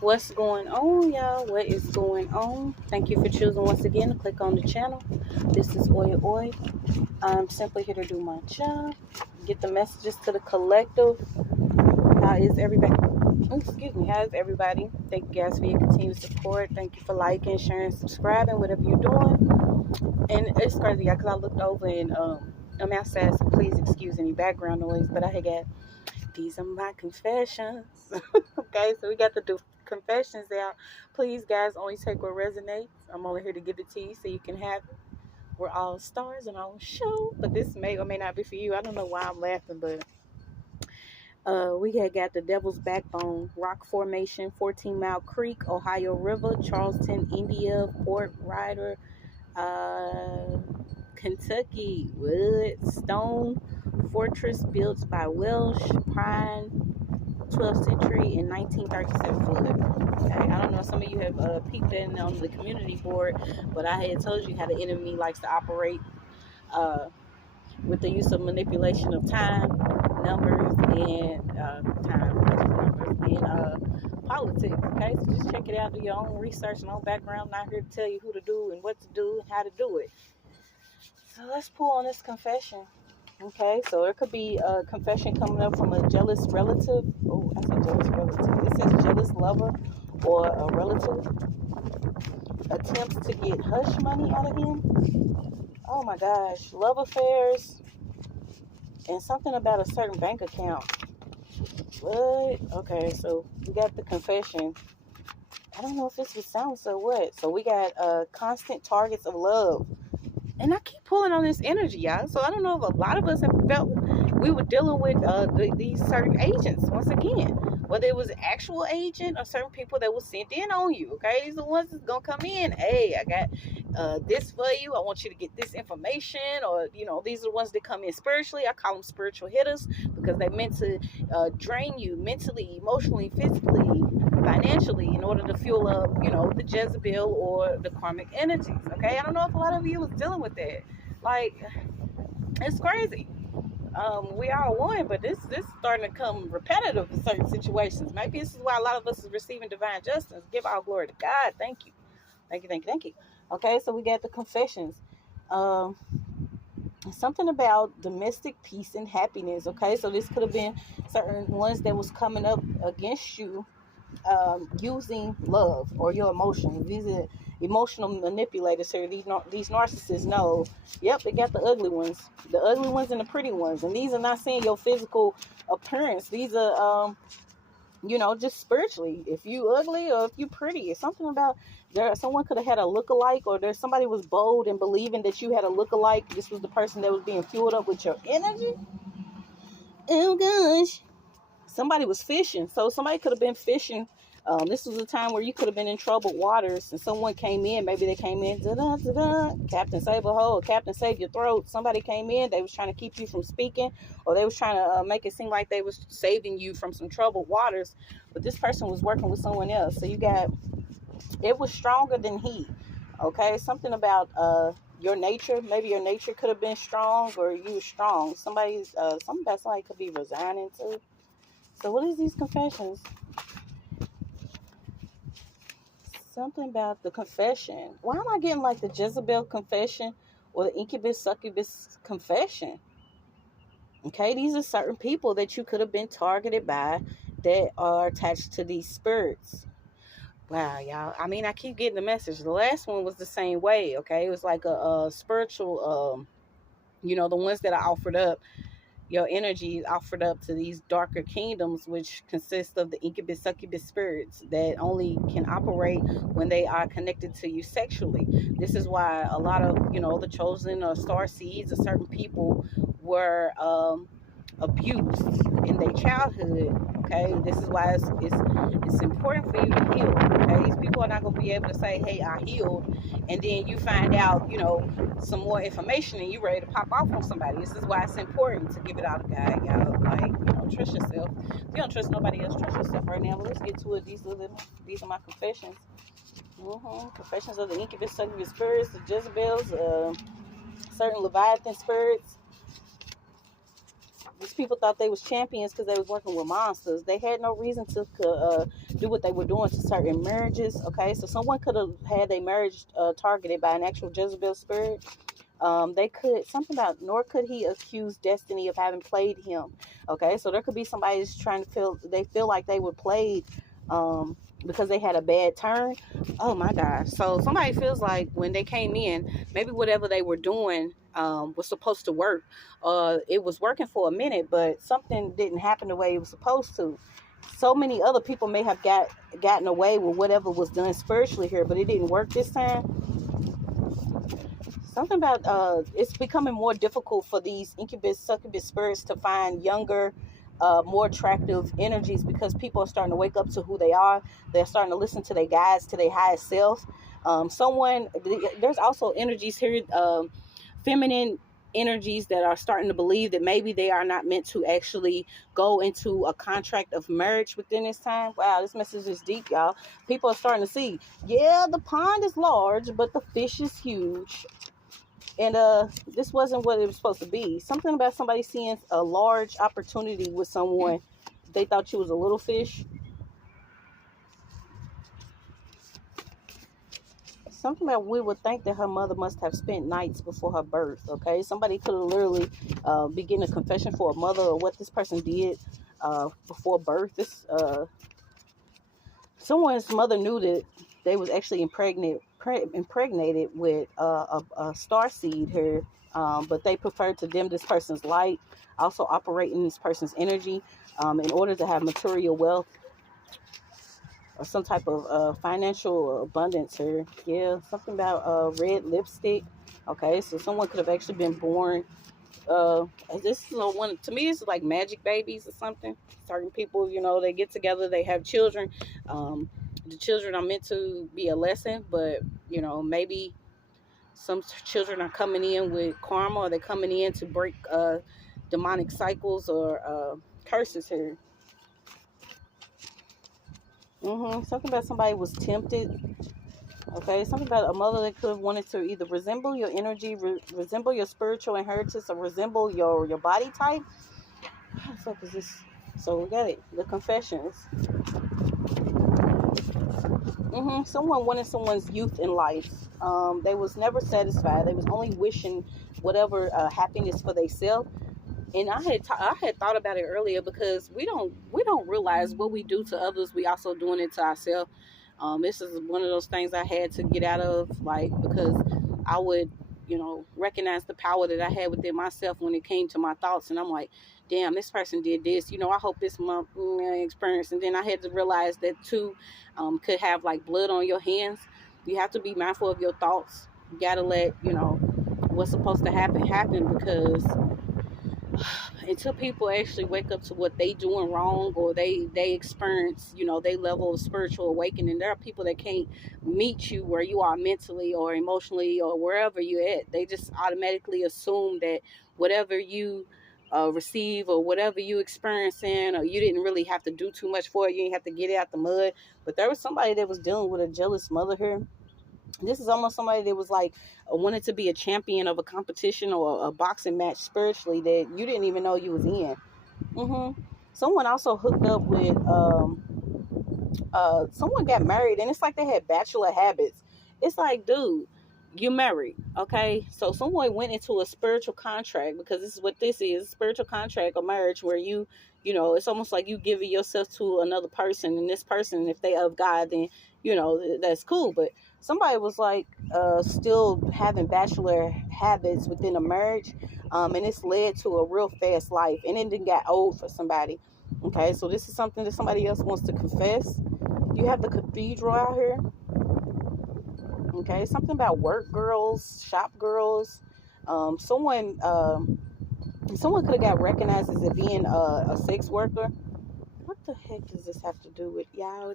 What's going on, y'all? What is going on? Thank you for choosing once again to click on the channel. This is OYAOY. I'm simply here to do my job, get the messages to the collective. How is everybody? Excuse me. How is everybody? Thank you guys for your continued support. Thank you for liking, sharing, subscribing, whatever you're doing. And it's crazy, y'all, because I looked over and I'm outside, so please excuse any background noise. But I had got, these are my confessions. Okay, so we got to do confessions out. Please, guys, only take what resonates. I'm only here to give it to you so you can have it. We're all stars in our own show, but this may or may not be for you. I don't know why I'm laughing, but we had got the Devil's Backbone, Rock Formation, 14 Mile Creek, Ohio River, Charleston, India, Fort Ryder, Kentucky, Wood, Stone, Fortress built by Welsh, Pine, 12th century and 1937 flood. Okay, I don't know, some of you have peeped in on the community board, but I had told you how the enemy likes to operate with the use of manipulation of time, numbers, and politics. Okay, so just check it out, do your own research and own background. I'm not here to tell you who to do and what to do and how to do it. So let's pull on this confession. Okay, so it could be a confession coming up from a jealous relative. Oh, I said jealous relative. It says jealous lover or a relative. Attempts to get hush money out of him. Oh my gosh. Love affairs. And something about a certain bank account. What? Okay, so we got the confession. I don't know if this would sound so what. So we got constant targets of love. And I keep pulling on this energy, y'all. So I don't know if a lot of us have felt we were dealing with these certain agents once again. Whether it was an actual agent or certain people that was sent in on you, okay? These are the ones that's going to come in. Hey, I got this for you. I want you to get this information. Or, you know, these are the ones that come in spiritually. I call them spiritual hitters because they're meant to drain you mentally, emotionally, physically, financially in order to fuel up, you know, the Jezebel or the karmic energies, okay? I don't know if a lot of you was dealing with that. Like, it's crazy. We all one, but this starting to come repetitive in certain situations. Maybe this is why a lot of us is receiving divine justice. Give all glory to God. Thank you. Thank you, thank you, thank you. Okay, so we got the confessions. Something about domestic peace and happiness, okay? So this could have been certain ones that was coming up against you using love or your emotions. These are emotional manipulators here. These narcissists know, yep, they got the ugly ones and the pretty ones. And these are not saying your physical appearance. These are, you know, just spiritually. If you ugly or if you pretty, it's something about someone could have had a lookalike, or there's somebody was bold in believing that you had a lookalike. This was the person that was being fueled up with your energy. Oh gosh. Somebody was fishing. So somebody could have been fishing. This was a time where you could have been in troubled waters and someone came in. Maybe they came in, Captain Save a Hole, Captain Save Your Throat. Somebody came in. They was trying to keep you from speaking, or they was trying to make it seem like they was saving you from some troubled waters. But this person was working with someone else. So you got, it was stronger than he. Okay, something about your nature. Maybe your nature could have been strong, or you were strong. Something about somebody could be resigning too. So what is these confessions? Something about the confession. Why am I getting like the Jezebel confession or the incubus succubus confession? Okay, these are certain people that you could have been targeted by that are attached to these spirits. Wow, y'all. I mean, I keep getting the message. The last one was the same way, okay? It was like a spiritual, you know, the ones that I offered up. Your energy is offered up to these darker kingdoms, which consist of the incubus succubus spirits that only can operate when they are connected to you sexually. This is why a lot of, you know, the chosen or star seeds of certain people were abused in their childhood. Okay, this is why it's important for you to heal. Okay, these people are not going to be able to say, hey, I healed, and then you find out, you know, some more information and you ready to pop off on somebody. This is why it's important to give it out to God, y'all. Like, you know, trust yourself. If you don't trust nobody else, trust yourself right now. But let's get to it. These are my confessions. Confessions of the incubus succubus spirits, the Jezebels, certain Leviathan spirits. these people thought they was champions because they was working with monsters. They had no reason to do what they were doing to certain marriages. Okay, so someone could have had their marriage targeted by an actual Jezebel spirit. They could, something about, nor could he accuse destiny of having played him. Okay, so there could be somebody who's trying to feel like they were played because they had a bad turn. Oh my gosh. So somebody feels like when they came in, maybe whatever they were doing was supposed to work. It was working for a minute, but something didn't happen the way it was supposed to. So many other people may have gotten away with whatever was done spiritually here, but it didn't work this time. Something about it's becoming more difficult for these incubus, succubus spirits to find younger, more attractive energies, because people are starting to wake up to who they are. They're starting to listen to their guides, to their highest self. There's also energies here, feminine energies that are starting to believe that maybe they are not meant to actually go into a contract of marriage within this time. Wow, this message is deep, y'all. People are starting to see, yeah, the pond is large, but the fish is huge. And this wasn't what it was supposed to be. Something about somebody seeing a large opportunity with someone. They thought she was a little fish. Something about, we would think that her mother must have spent nights before her birth. Okay, somebody could have literally be getting a confession for a mother or what this person did before birth. Someone's mother knew that they was actually impregnated with a star seed here, but they preferred to dim this person's light, also operate in this person's energy in order to have material wealth or some type of financial abundance here. Yeah, something about red lipstick. Okay, so someone could have actually been born. This is one, to me, it's like magic babies or something. Certain people, they get together, they have children. The children are meant to be a lesson, but maybe some children are coming in with karma, or they're coming in to break demonic cycles or curses here. Something about somebody was tempted. Okay, something about a mother that could have wanted to either resemble your energy, resemble your spiritual inheritance, or resemble your body type. How the fuck is this? So we got it. The confessions. Someone wanted someone's youth in life. They was never satisfied. They was only wishing whatever happiness for themselves. And I had thought about it earlier, because we don't realize what we do to others, we also doing it to ourselves. This is one of those things I had to get out of, because I would, recognize the power that I had within myself when it came to my thoughts. And I'm like, damn, this person did this. I hope this month experience. And then I had to realize that too, could have like blood on your hands. You have to be mindful of your thoughts. You got to let, what's supposed to happen, because until people actually wake up to what they doing wrong, or they experience, they level of spiritual awakening, there are people that can't meet you where you are mentally or emotionally or wherever you're at. They just automatically assume that whatever you receive or whatever you experiencing, or you didn't really have to do too much for it. You didn't have to get it out the mud. But there was somebody that was dealing with a jealous mother here. This is almost somebody that was like wanted to be a champion of a competition or a boxing match spiritually that you didn't even know you was in. Someone also hooked up with someone got married, and it's like they had bachelor habits. It's like, dude, you married, okay? So someone went into a spiritual contract, because this is what this is, a spiritual contract or marriage, where it's almost like you giving yourself to another person, and this person, if they of God, then that's cool. But somebody was like still having bachelor habits within a marriage, and it's led to a real fast life, and it didn't get old for somebody. Okay, so this is something that somebody else wants to confess. You have the cathedral out here. Okay, something about work girls, shop girls. Someone could have got recognized as being a sex worker. What the heck does this have to do with y'all?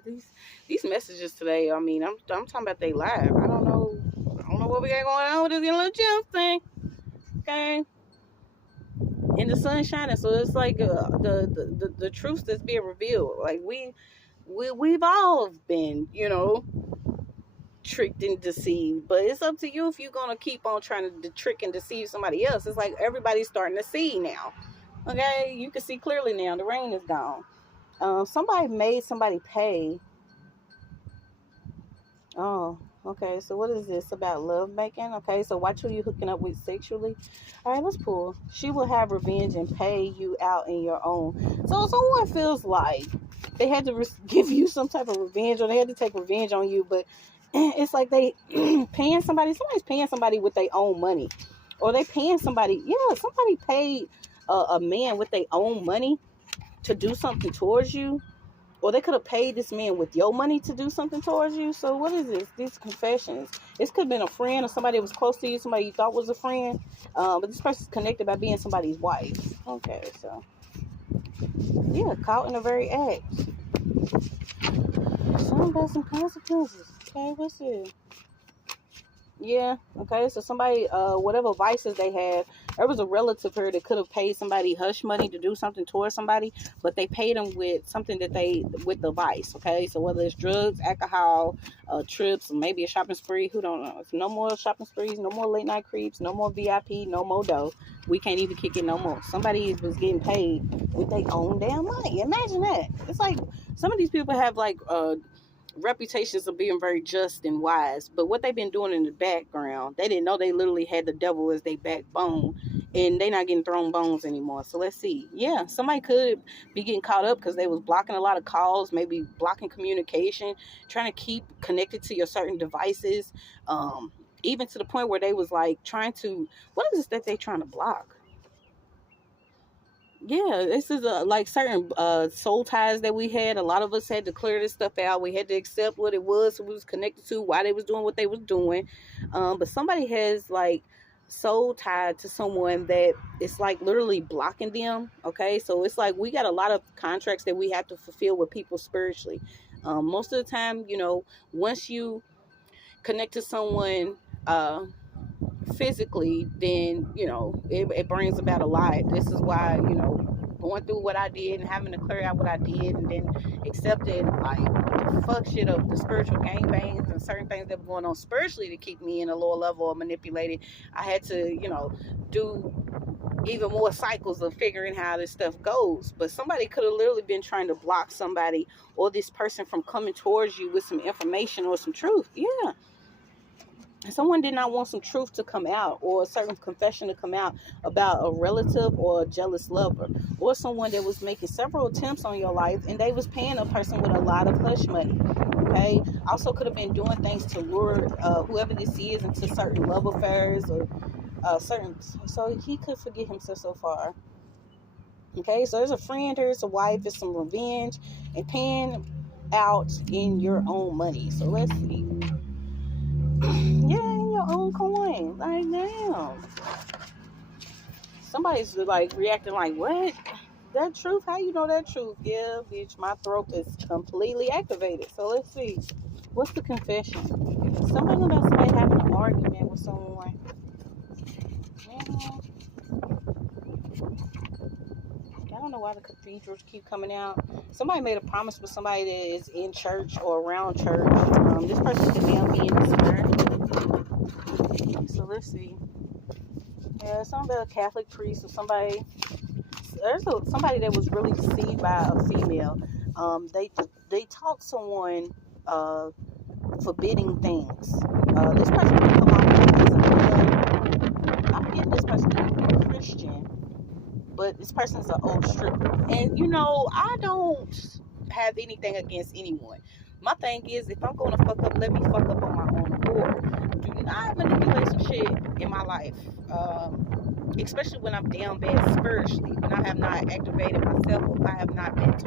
These messages today. I mean, I'm talking about they live. I don't know what we got going on with this little gym thing. Okay, and the sun shining, so it's like the truth that's being revealed. Like we've all been, tricked and deceived, but it's up to you if you're gonna keep on trying to trick and deceive somebody else. It's like everybody's starting to see now. Okay, you can see clearly now. The rain is gone. Somebody made somebody pay. Oh, okay. So what is this about love making? Okay, so watch who you hooking up with sexually. All right, let's pull. She will have revenge and pay you out in your own. So someone feels like they had to give you some type of revenge, or they had to take revenge on you, but it's like they paying somebody. Somebody's paying somebody with their own money, or they paying somebody. Yeah, somebody paid a man with their own money to do something towards you. Or they could have paid this man with your money to do something towards you. So what is this? These confessions. This could have been a friend or somebody that was close to you, somebody you thought was a friend. But this person's connected by being somebody's wife. Okay, so yeah, caught in the very act. Something about some consequences. Okay, what's this? Yeah, okay, so somebody, whatever vices they had, there was a relative here that could have paid somebody hush money to do something towards somebody, but they paid them with something with the vice, okay? So whether it's drugs, alcohol, trips, or maybe a shopping spree, who don't know? If no more shopping sprees, no more late night creeps, no more VIP, no more dough, we can't even kick it no more. Somebody was getting paid with their own damn money. Imagine that. It's like some of these people have like, reputations of being very just and wise, but what they've been doing in the background, they didn't know they literally had the devil as their backbone, and they're not getting thrown bones anymore. So let's see. Yeah, somebody could be getting caught up because they was blocking a lot of calls, maybe blocking communication, trying to keep connected to your certain devices, even to the point where they was like trying to, what is it that they trying to block? Yeah, this is like certain soul ties that we had. A lot of us had to clear this stuff out. We had to accept what it was, who we was connected to, why they was doing what they was doing. But somebody has like soul tied to someone that it's like literally blocking them. Okay, so it's like we got a lot of contracts that we have to fulfill with people spiritually. Most of the time, you know, once you connect to someone physically, then you know it brings about a lot. This is why, you know, going through what I did and having to clear out what I did, and then accepting like the fuck shit of the spiritual gangbangs and certain things that were going on spiritually to keep me in a lower level or manipulated. I had to, you know, do even more cycles of figuring how this stuff goes. But somebody could have literally been trying to block somebody or this person from coming towards you with some information or some truth. Yeah, someone did not want some truth to come out, or a certain confession to come out about a relative or a jealous lover, or someone that was making several attempts on your life and they was paying a person with a lot of hush money. Okay, also could have been doing things to lure whoever this is into certain love affairs or certain, so he could forget himself so far. Okay, so there's a friend, there's a wife, there's some revenge and paying out in your own money. So let's see. Yeah, in your own coin. Like, damn. Somebody's like reacting like, what? That truth? How you know that truth? Yeah, bitch, my throat is completely activated. So let's see. What's the confession? Something about somebody having an argument with someone. I don't know why the cathedrals keep coming out. Somebody made a promise with somebody that is in church or around church. This person could now be in the spirit. So let's see. Yeah, something about a Catholic priest or somebody. There's somebody that was really deceived by a female. They taught someone forbidding things. This person can come off as a male. I'm getting this person to be a Christian, but this person's an old stripper. And you know, I don't have anything against anyone. My thing is, if I'm gonna fuck up, let me fuck up on my own accord. Do not manipulate some shit in my life, especially when I'm down bad spiritually, when I have not activated myself, or if I have not been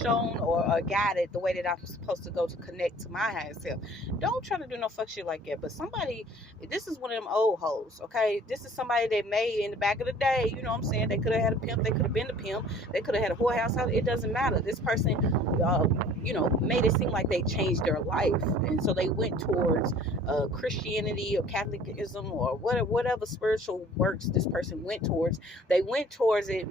shown or guided the way that I'm supposed to go to connect to my higher self. Don't try to do no fuck shit like that. But somebody, this is one of them old hoes, okay? This is somebody that made in the back of the day, you know what I'm saying? They could have had a pimp, they could have been the pimp, they could have had a whorehouse house. It doesn't matter. This person, made it seem like they changed their life. And so they went towards Christianity or Catholicism or whatever spiritual works this person went towards. They went towards it,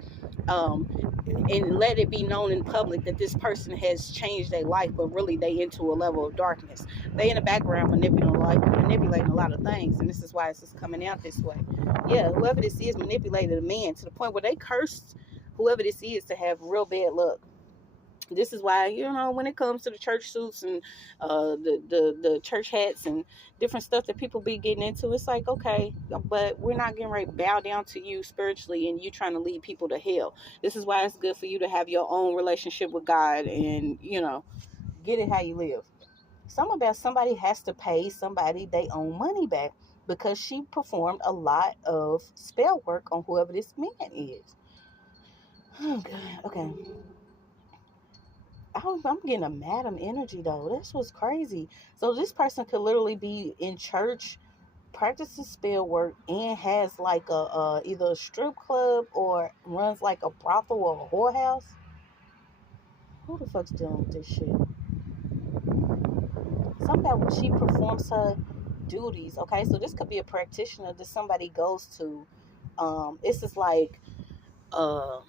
and let it be known in public that this person has changed their life, but really they into a level of darkness. They in the background manipulating a lot of things, and this is why it's just coming out this way. Yeah, whoever this is manipulated a man to the point where they cursed whoever this is to have real bad luck. This is why, when it comes to the church suits and the church hats and different stuff that people be getting into, it's like, okay, but we're not getting ready to bow down to you spiritually and you trying to lead people to hell. This is why it's good for you to have your own relationship with God and, get it how you live. Something about somebody has to pay somebody their own money back because she performed a lot of spell work on whoever this man is. Oh, God. Okay. I'm getting a madam energy though. That's what's crazy. So this person could literally be in church, practicing spell work, and has like a either a strip club or runs like a brothel or a whorehouse. Who the fuck's dealing with this shit? Something about when she performs her duties. Okay, so this could be a practitioner that somebody goes to. It's just like a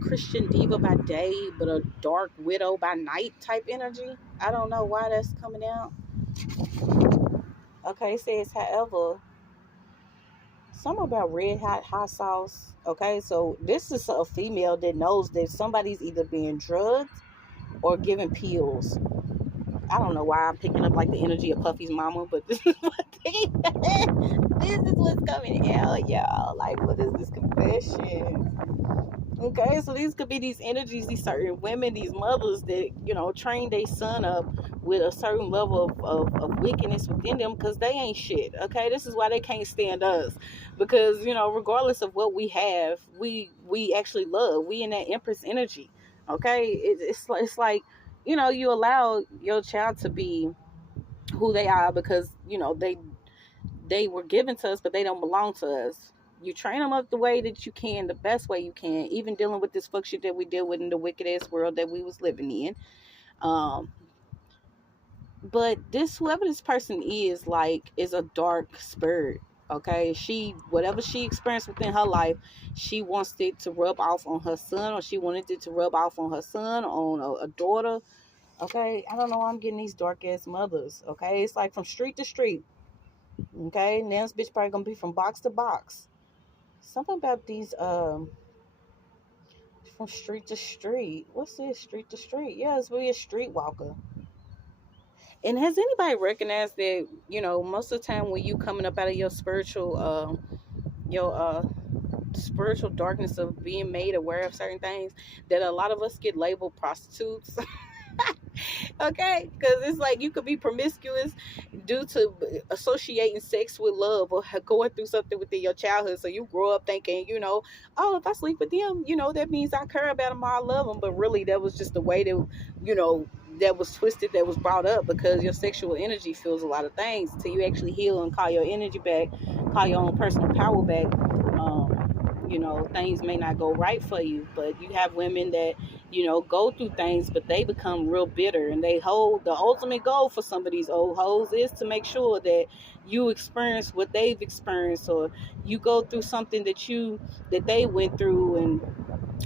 Christian diva by day, but a dark widow by night type energy. I don't know why that's coming out. Okay, it says, however, something about red hot sauce. Okay, so this is a female that knows that somebody's either being drugged or given pills. I don't know why I'm picking up like the energy of Puffy's mama, but this is what's coming out, y'all. Like, what is this confession? Okay, so these could be these energies, these certain women, these mothers that, train their son up with a certain level of wickedness within them because they ain't shit. Okay, this is why they can't stand us. Because, regardless of what we have, we actually love. We in that Empress energy. Okay, it's like, you allow your child to be who they are because, they were given to us, but they don't belong to us. You train them up the way that you can, the best way you can, even dealing with this fuck shit that we deal with in the wicked ass world that we was living in. But whoever this person is a dark spirit. Okay, whatever she experienced within her life, she wants it to rub off on her son, or she wanted it to rub off on her son, on a daughter. Okay, I don't know why I'm getting these dark ass mothers. Okay, it's like from street to street. Okay, now this bitch probably gonna be from box to box. Something about these from street to street. What's this? Street to street. Yeah, it's really a streetwalker. And has anybody recognized that, most of the time when you coming up out of your spiritual spiritual darkness of being made aware of certain things, that a lot of us get labeled prostitutes? Okay, because it's like you could be promiscuous due to associating sex with love or going through something within your childhood. So you grow up thinking, oh, if I sleep with them, that means I care about them, I love them. But really, that was just the way that, that was twisted, that was brought up, because your sexual energy feels a lot of things until you actually heal and call your energy back, call your own personal power back. Things may not go right for you, but you have women that, go through things, but they become real bitter, and they hold the ultimate goal for some of these old hoes is to make sure that you experience what they've experienced, or you go through something that they went through and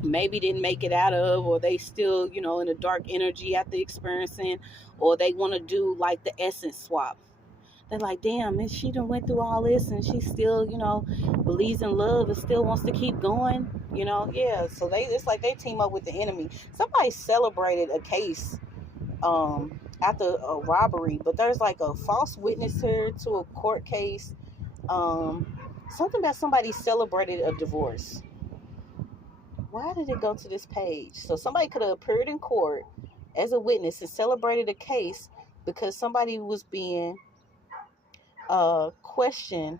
maybe didn't make it out of, or they still, in a dark energy after experiencing, or they want to do like the essence swap. They're like, damn, and she done went through all this and she still, believes in love and still wants to keep going, yeah. So it's like they team up with the enemy. Somebody celebrated a case after a robbery, but there's like a false witness here to a court case. Something about somebody celebrated a divorce. Why did it go to this page? So somebody could have appeared in court as a witness and celebrated a case because somebody was being questioned,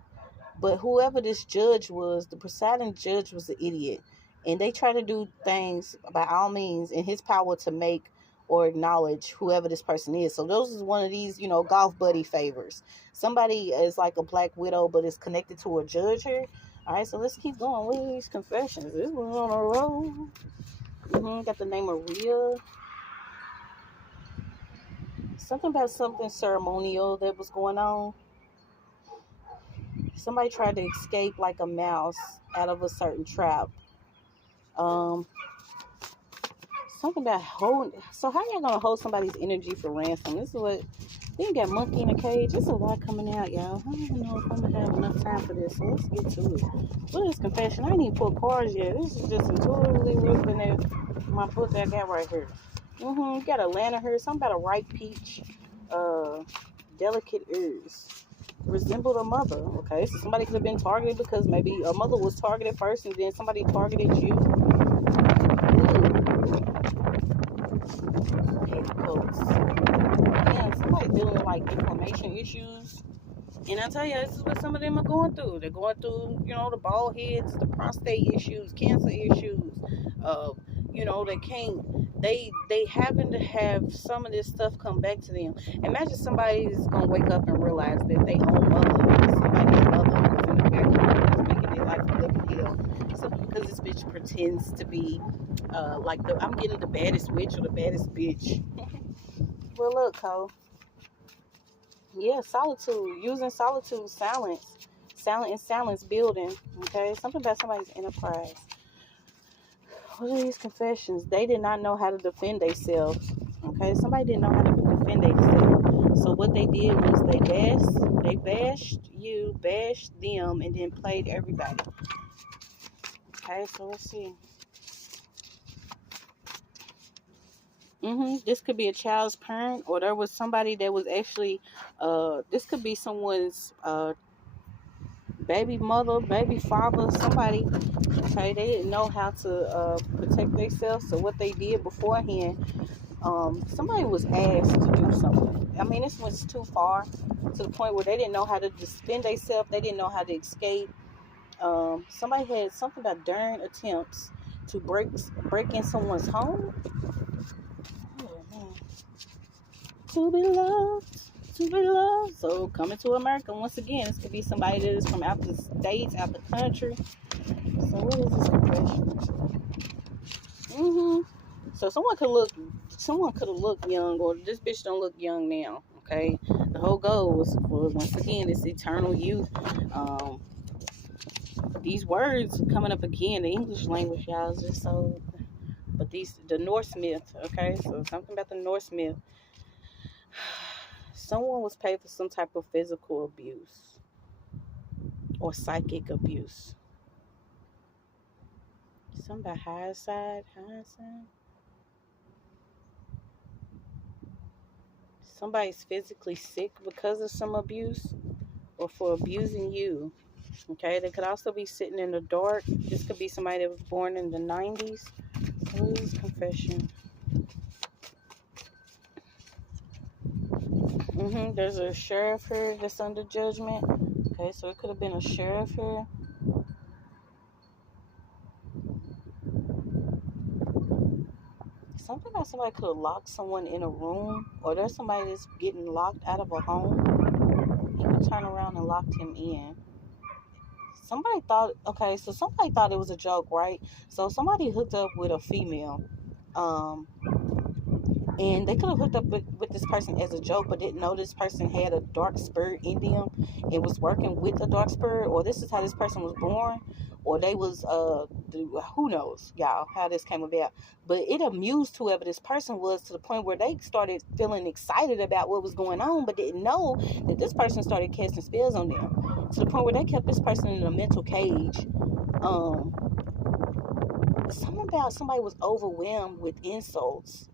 but whoever this judge was, the presiding judge, was an idiot, and they try to do things by all means in his power to make or acknowledge whoever this person is. So those is one of these, golf buddy favors. Somebody is like a black widow, but is connected to a judge here. All right, so let's keep going with these confessions. This was on a roll. Got the name Maria. Something about something ceremonial that was going on. Somebody tried to escape like a mouse out of a certain trap. Something about holding. So how y'all gonna hold somebody's energy for ransom? This is what. Then you got monkey in a cage. There's a lot coming out, y'all. I don't even know if I'm gonna have enough time for this. So let's get to it. What is confession? I ain't even pulled cards yet. This is just intuitively ripping in my book that I got right here. You got Atlanta here. Something about a ripe peach. Delicate ears. Resembled a mother. Okay, so somebody could have been targeted because maybe a mother was targeted first and then somebody targeted you. Petticoats. Yeah, somebody dealing with like inflammation issues. And I tell you, this is what some of them are going through. They're going through, the bald heads, the prostate issues, cancer issues. They having to have some of this stuff come back to them. Imagine somebody's gonna wake up and realize that they own mother, somebody's mother is in the background, making their life a living hell. Simply because this bitch pretends to be I'm getting the baddest witch or the baddest bitch. Well, look, Cole. Yeah, solitude. Using solitude, silence. Silence building. Okay, something about somebody's enterprise. What are these confessions? They did not know how to defend themselves. Okay, somebody didn't know how to defend themselves. So what they did was they bashed you, bashed them, and then played everybody. Okay, so let's see. This could be a child's parent, or there was somebody that was actually, this could be someone's baby mother, baby father, somebody. Okay, they didn't know how to protect themselves. So what they did beforehand, somebody was asked to do something. I mean, this was too far to the point where they didn't know how to defend themselves. They didn't know how to escape. Somebody had something about daring attempts to break in someone's home. To be loved. So coming to America once again. This could be somebody that is from out the states, out the country. So what is this confession? So someone could have looked young, or this bitch don't look young now. Okay, the whole goal was once again this eternal youth. These words coming up again, the English language, y'all, is just so. But the Norse myth. Okay, so something about the Norse myth. Someone was paid for some type of physical abuse or psychic abuse. Something about hindsight. Somebody's physically sick because of some abuse or for abusing you. Okay, they could also be sitting in the dark. This could be somebody that was born in the 90s. What is confession? There's a sheriff here that's under judgment. Okay, so it could have been a sheriff here. Something about somebody could have locked someone in a room, or there's somebody that's getting locked out of a home. He would turn around and locked him in. Somebody thought it was a joke, right? So somebody hooked up with a female. And they could have hooked up with this person as a joke, but didn't know this person had a dark spirit in them and was working with a dark spirit, or this is how this person was born, or they was who knows, y'all, how this came about. But it amused whoever this person was to the point where they started feeling excited about what was going on, but didn't know that this person started casting spells on them to the point where they kept this person in a mental cage. Something about somebody was overwhelmed with insults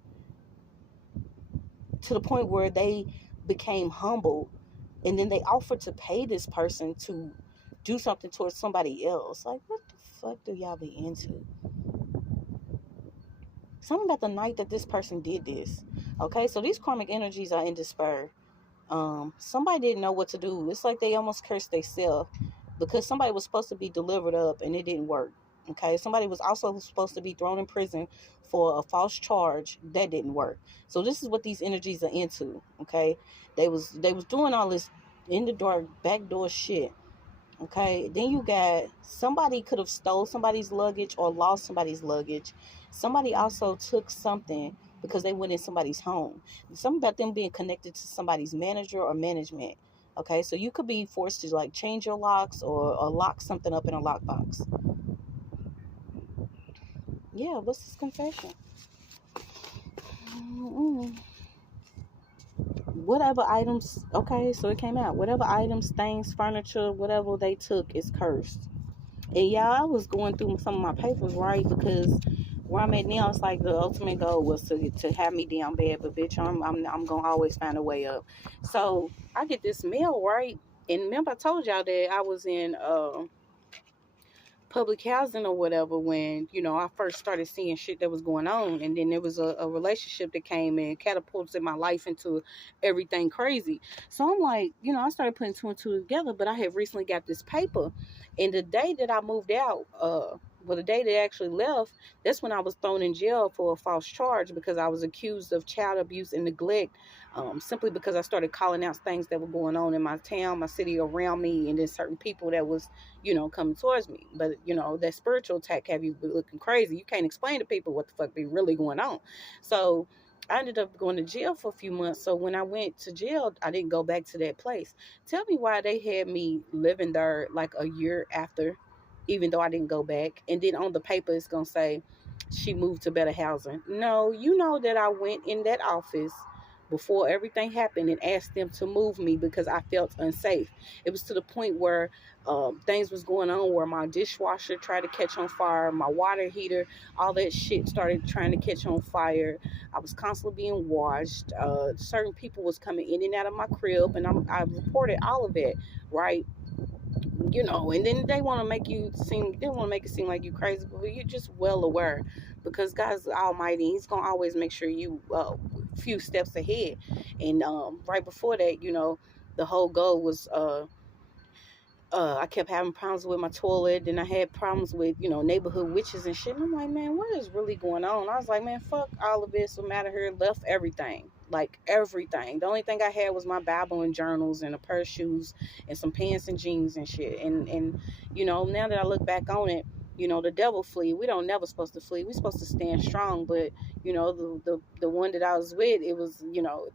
to the point where they became humble, and then they offered to pay this person to do something towards somebody else. Like, what the fuck do y'all be into? Something about the night that this person did this. Okay, so these karmic energies are in despair. Somebody didn't know what to do. It's like they almost cursed themselves because somebody was supposed to be delivered up and it didn't work. Okay, somebody was also supposed to be thrown in prison for a false charge that didn't work. So this is what these energies are into. Okay, they was doing all this in the dark backdoor shit. Okay, then you got somebody could have stole somebody's luggage or lost somebody's luggage. Somebody also took something because they went in somebody's home. Something about them being connected to somebody's manager or management. Okay, so you could be forced to like change your locks or lock something up in a lockbox. Yeah, what's this confession? Mm-mm. Whatever items, okay, so it came out. Whatever items, things, furniture, whatever they took is cursed. And y'all, I was going through some of my papers, right? Because where I'm at now, it's like the ultimate goal was to have me down bad, but bitch, I'm gonna always find a way up. So I get this mail, right? And remember, I told y'all that I was in public housing or whatever when, you know, I first started seeing shit that was going on. And then there was a relationship that came and catapulted my life into everything crazy. So I'm like, you know, I started putting two and two together, but I had recently got this paper. And the day that I moved out, well, the day they actually left, that's when I was thrown in jail for a false charge because I was accused of child abuse and neglect, simply because I started calling out things that were going on in my town, my city, around me, and then certain people that was, you know, coming towards me. But, you know, that spiritual attack have you looking crazy. You can't explain to people what the fuck be really going on. So I ended up going to jail for a few months. So when I went to jail, I didn't go back to that place. Tell me why they had me living there like a year after, even though I didn't go back. And then on the paper, it's going to say she moved to better housing. No, you know that I went in that office before everything happened and asked them to move me because I felt unsafe. It was to the point where things was going on where my dishwasher tried to catch on fire, my water heater, all that shit started trying to catch on fire. I was constantly being washed. Certain people was coming in and out of my crib, and I reported all of it, right? You know, and then they want to make it seem like you crazy, but you're just well aware because God's almighty. He's gonna always make sure you few steps ahead. And right before that, you know, the whole goal was I kept having problems with my toilet, and I had problems with, you know, neighborhood witches and shit. And I'm like, man, what is really going on? I was like, man, fuck all of this. No matter here, left everything, like everything. The only thing I had was my Bible and journals and a pair of shoes and some pants and jeans and shit. And you know, now that I look back on it, you know, the devil flee. We don't never supposed to flee. We supposed to stand strong. But you know, the one that I was with, it was, you know,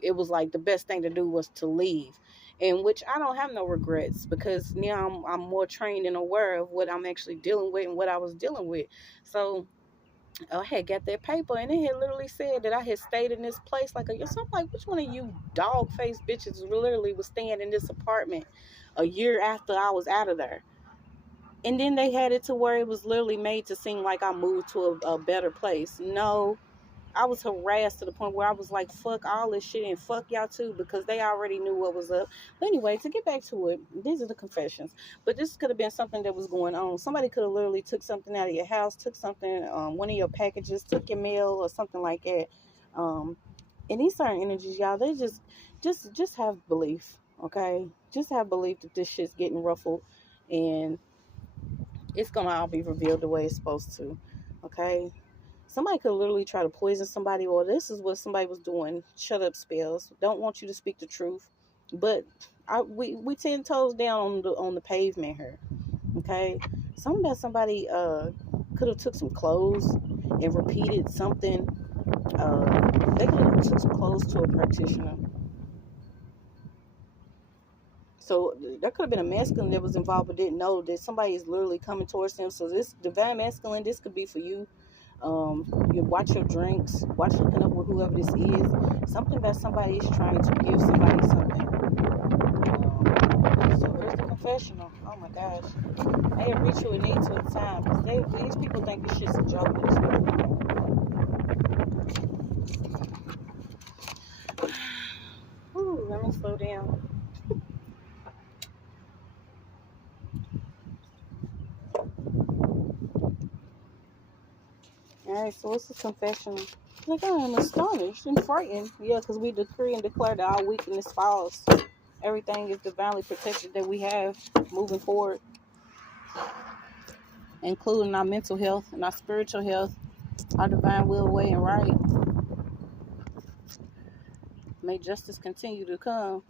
it was like the best thing to do was to leave, in which I don't have no regrets because now I'm more trained and aware of what I'm actually dealing with and what I was dealing with. So I had got that paper and it had literally said that I had stayed in this place like a year. So I'm like, which one of you dog faced bitches literally was staying in this apartment a year after I was out of there? And then they had it to where it was literally made to seem like I moved to a better place. No, I was harassed to the point where I was like, fuck all this shit and fuck y'all too, because they already knew what was up. But anyway, to get back to it, these are the confessions. But this could have been something that was going on. Somebody could have literally took something out of your house, took something, one of your packages, took your mail or something like that. And these certain energies, y'all, they just have belief, okay? Just have belief that this shit's getting ruffled and it's gonna all be revealed the way it's supposed to, okay? Somebody could literally try to poison somebody, or this is what somebody was doing. Shut up spells. Don't want you to speak the truth. But we 10 toes down on the pavement here. Okay? Something about somebody could have took some clothes and repeated something. They could have took some clothes to a practitioner. So there could have been a masculine that was involved but didn't know that somebody is literally coming towards them. So this divine masculine, this could be for you. You watch your drinks, watch hooking up with whoever this is. Something that somebody is trying to give somebody something. So here's the confessional. Oh my gosh. I had reached you a need to the time because these people think this shit's a joke. Ooh, let me slow down. Alright, so what's the confession? Like, I am astonished and frightened. Yeah, because we decree and declare that our weakness falls. Everything is divinely protected that we have moving forward, including our mental health and our spiritual health, our divine will, way, and right. May justice continue to come.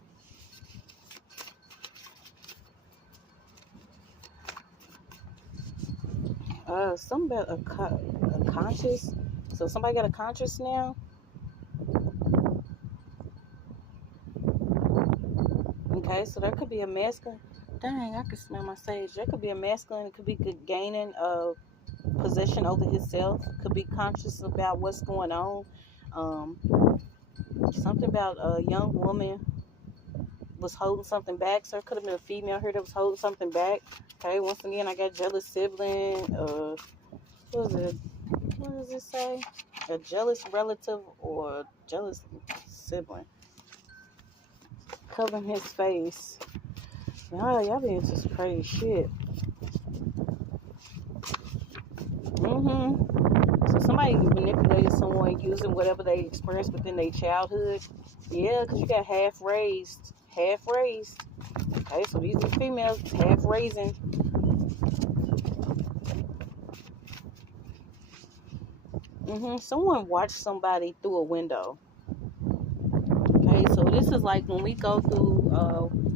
Something about a conscious. So somebody got a conscious now. Okay, so there could be a masculine. Dang, I can smell my sage. There could be a masculine. It could be gaining possession over himself. Could be conscious about what's going on. Um, Something about a young woman was holding something back. So it could have been a female here that was holding something back. Okay, once again, I got jealous sibling. What was it? What does it say? A jealous relative or jealous sibling. Covering his face. Y'all be into some crazy shit. So somebody manipulated someone using whatever they experienced within their childhood. Yeah, because you got half raised. Okay, so these are females, half raising. Someone watched somebody through a window. Okay, so this is like when we go through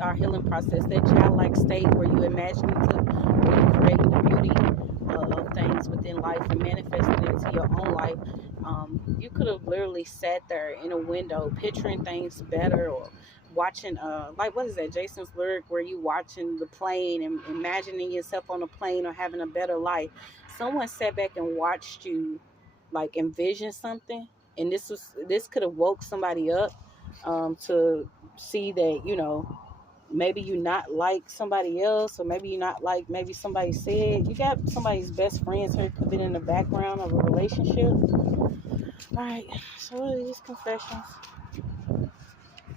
our healing process, that childlike state where you imaginative, where you create the beauty of things within life and manifesting it into your own life. You could have literally sat there in a window picturing things better, or watching like, what is that, Jason's lyric, where you watching the plane and imagining yourself on a plane or having a better life. Someone sat back and watched you like envision something, and this could have woke somebody up to see that, you know, maybe you not like somebody else, or maybe you not like, maybe somebody said, you got somebody's best friends here could have been in the background of a relationship. All right, so what are these confessions?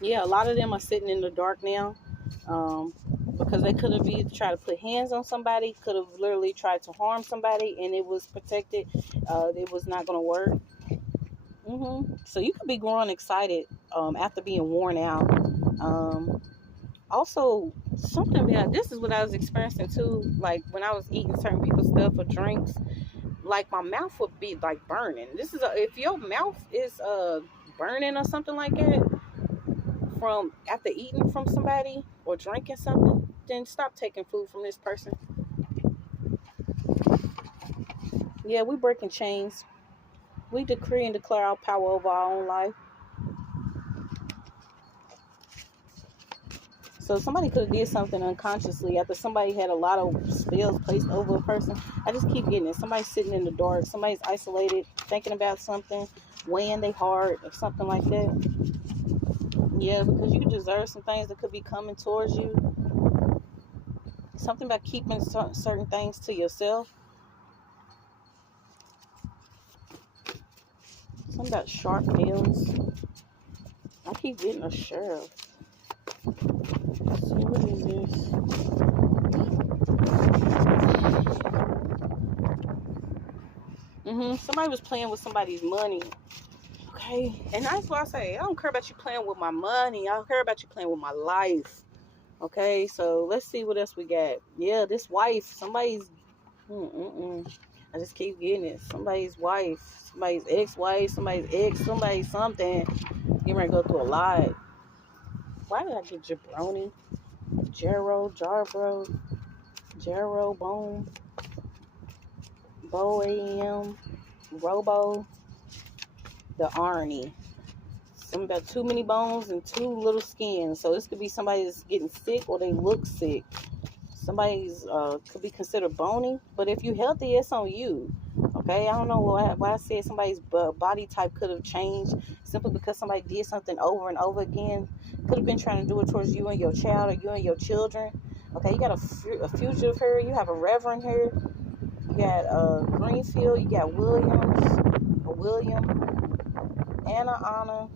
Yeah, a lot of them are sitting in the dark now, because they could have either tried to put hands on somebody, could have literally tried to harm somebody, and it was protected. It was not going to work. So you could be growing excited after being worn out. Also, something about, this is what I was experiencing too, like when I was eating certain people's stuff or drinks, like my mouth would be like burning. This is if your mouth is burning or something like that from after eating from somebody or drinking something, then stop taking food from this person. Yeah, we breaking chains. We decree and declare our power over our own life. So somebody could have did something unconsciously after somebody had a lot of spells placed over a person. I just keep getting it. Somebody's sitting in the dark. Somebody's isolated, thinking about something, weighing their heart or something like that. Yeah, because you deserve some things that could be coming towards you. Something about keeping certain things to yourself. Something about sharp nails. I keep getting a sheriff. Let's see, what is this? Somebody was playing with somebody's money. Okay, and that's why I say, I don't care about you playing with my money. I don't care about you playing with my life. Okay, so let's see what else we got. Yeah, this wife, somebody's, I just keep getting it. Somebody's wife, somebody's ex-wife, somebody's ex, somebody's something. You're ready to go through a lot. Why did I get jabroni? Jarbro, Bone, Bo AM, Robo, the Arnie. Something about too many bones and too little skin. So this could be somebody that's getting sick or they look sick. Somebody's could be considered bony, but if you're healthy, it's on you. Okay, I don't know why I said somebody's body type could have changed simply because somebody did something over and over again. Could have been trying to do it towards you and your child or you and your children. Okay, you got a fugitive here. You have a reverend here. You got Greenfield. You got William, Anna,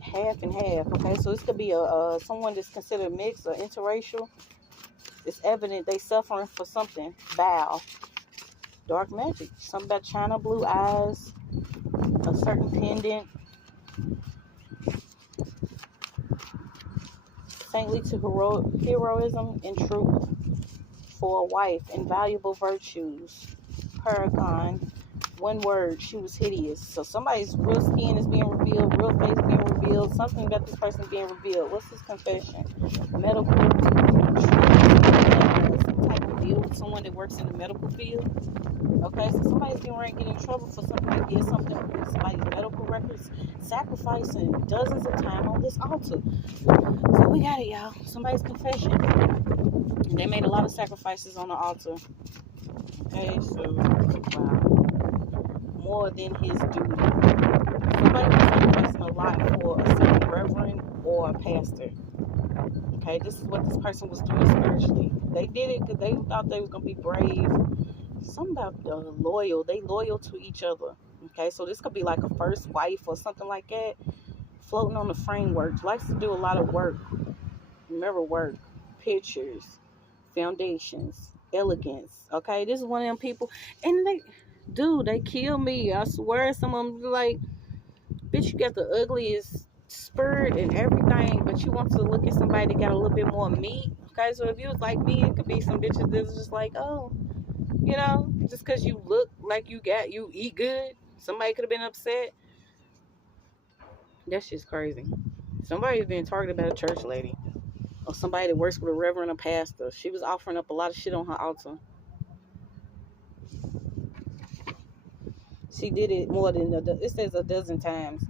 half and half. Okay, so this could be someone that's considered mixed or interracial. It's evident they suffering for something foul. Dark magic. Something about China blue eyes, a certain pendant. Saintly to heroism and truth. For a wife, invaluable virtues. Paragon. One word, she was hideous. So somebody's real skin is being revealed, real face being revealed, something about this person being revealed. What's his confession? Medical, some type of deal with someone that works in the medical field. Okay, so somebody's getting ready to get in trouble for somebody did something with somebody's medical records, sacrificing dozens of times on this altar. So we got it, y'all. Somebody's confession. They made a lot of sacrifices on the altar. Okay, so wow, more than his duty. Somebody was sacrificing a lot for a certain reverend or a pastor. Okay, this is what this person was doing spiritually. They did it because they thought they was gonna be brave. Something about loyal. They loyal to each other. Okay, so this could be like a first wife or something like that, floating on the framework. Likes to do a lot of work. Remember, work, pictures, foundations, elegance. Okay, this is one of them people, and they kill me. I swear, some of them be like, bitch, you got the ugliest spirit and everything, but you want to look at somebody that got a little bit more meat. Okay, so if you was like me, it could be some bitches that's just like, oh, you know, just because you look like you eat good, somebody could have been upset. That's just crazy. Somebody's been targeted by a church lady or somebody that works with a reverend or pastor. She was offering up a lot of shit on her altar. She did it more than it says a dozen times.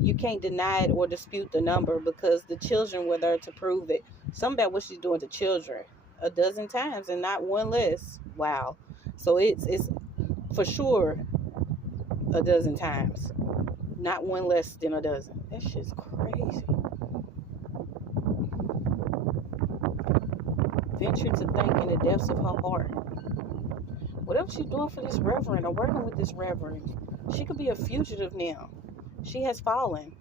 You can't deny it or dispute the number because the children were there to prove it. Something about what she's doing to children a dozen times and not one less. Wow. So it's for sure a dozen times. Not one less than a dozen. That shit's crazy. Venture to think in the depths of her heart. Whatever she's doing for this reverend or working with this reverend, she could be a fugitive now. She has fallen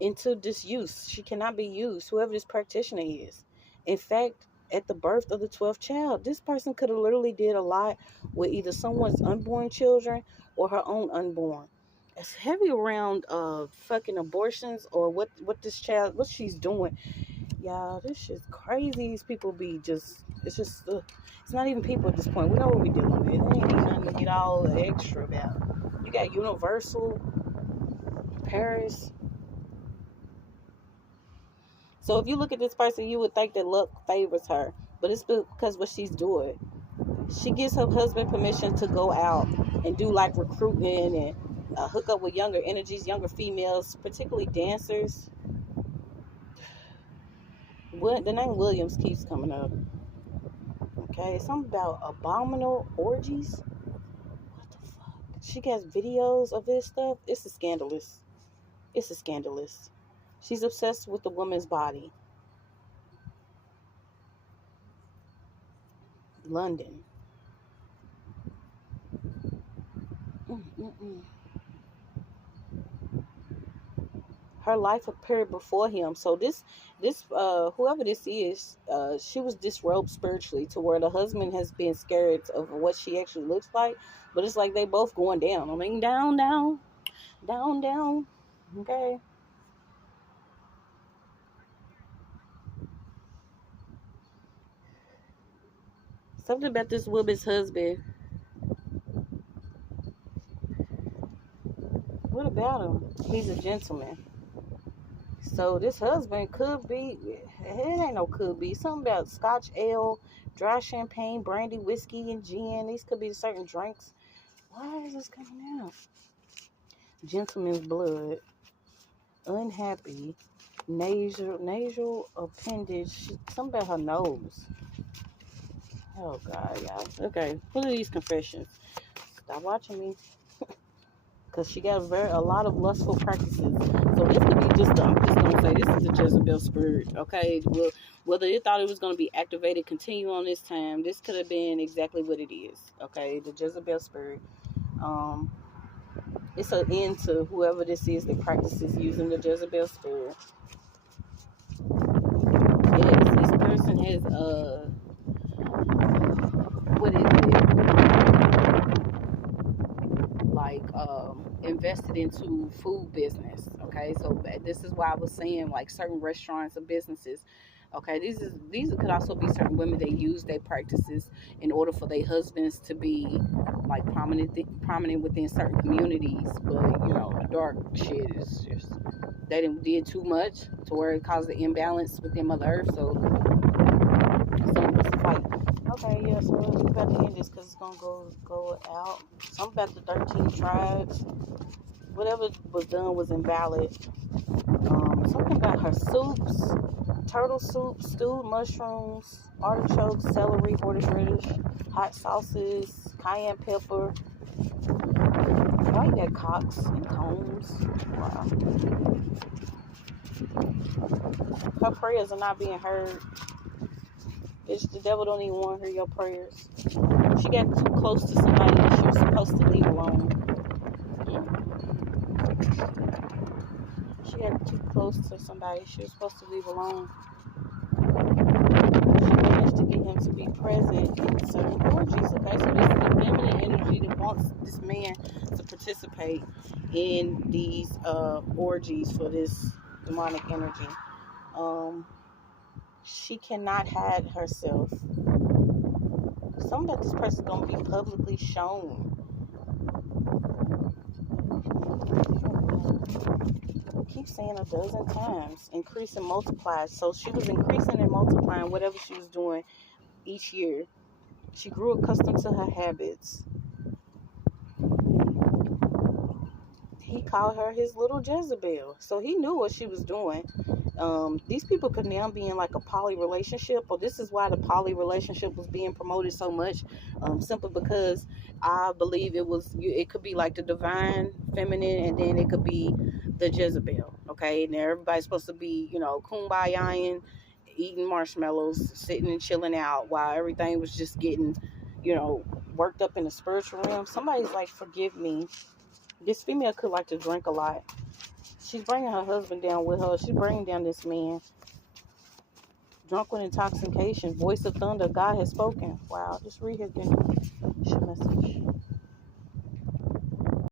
into disuse. She cannot be used, whoever this practitioner is. In fact, at the birth of the 12th child, this person could have literally did a lot with either someone's unborn children or her own unborn. It's heavy around fucking abortions or what she's doing. Y'all, this shit's crazy. These people be just, it's not even people at this point. We know what we dealing with. It ain't nothing to get all extra about. You got Universal, Paris. So if you look at this person, you would think that luck favors her. But it's because what she's doing. She gives her husband permission to go out and do like recruiting and hook up with younger energies, younger females, particularly dancers. The name Williams keeps coming up. Okay, something about abominable orgies. What the fuck? She has videos of this stuff. It's a scandalous. She's obsessed with the woman's body. London. Her life appeared before him. So this whoever this is, she was disrobed spiritually to where the husband has been scared of what she actually looks like. But it's like they both going down. I mean, down. Okay. Something about this woman's husband. What about him? He's a gentleman. So this husband could be, it ain't no could be, something about Scotch ale, dry champagne, brandy, whiskey, and gin. These could be certain drinks. Why is this coming out? Gentleman's blood. Unhappy. Nasal appendage. Something about her nose. Oh, God, y'all. Okay, what are these confessions? Stop watching me. Because she got a lot of lustful practices. So this could be I'm just going to say, this is the Jezebel spirit, okay? Well, whether it thought it was going to be activated, continue on this time, this could have been exactly what it is, okay? The Jezebel spirit. It's an end to whoever this is that practices using the Jezebel spirit. Yes, this person has, what is it? Like invested into food business. Okay, so this is why I was saying like certain restaurants or businesses. Okay, these could also be certain women that use their practices in order for their husbands to be like prominent within certain communities. But you know, the dark shit is just they did too much to where it caused an imbalance within Mother Earth. So some of us fight Okay, yeah, so we're about to end this because it's going to go out. Something about the 13 tribes. Whatever was done was invalid. Something about her soups, turtle soup, stewed mushrooms, artichokes, celery, horseradish, hot sauces, cayenne pepper. Why you got cocks and combs? Wow. Her prayers are not being heard. Bitch, the devil don't even want to hear your prayers. She got too close to somebody that she was supposed to leave alone. She got too close to somebody she was supposed to leave alone. She managed to get him to be present in certain orgies. Okay, so this is the feminine energy that wants this man to participate in these orgies for this demonic energy. She cannot hide herself. Something that this person's gonna be publicly shown. I keep saying a dozen times, increase and multiply. So she was increasing and multiplying whatever she was doing each year. She grew accustomed to her habits. He called her his little Jezebel. So he knew what she was doing. These people could now be in like a poly relationship, or this is why the poly relationship was being promoted so much, simply because I believe it could be like the divine feminine, and then it could be the Jezebel. Okay, and everybody's supposed to be, kumbayaing, eating marshmallows, sitting and chilling out, while everything was just getting, worked up in the spiritual realm. Somebody's like, forgive me. This female could like to drink a lot. She's bringing her husband down with her. She's bringing down this man. Drunk with intoxication. Voice of thunder. God has spoken. Wow. Just read his message.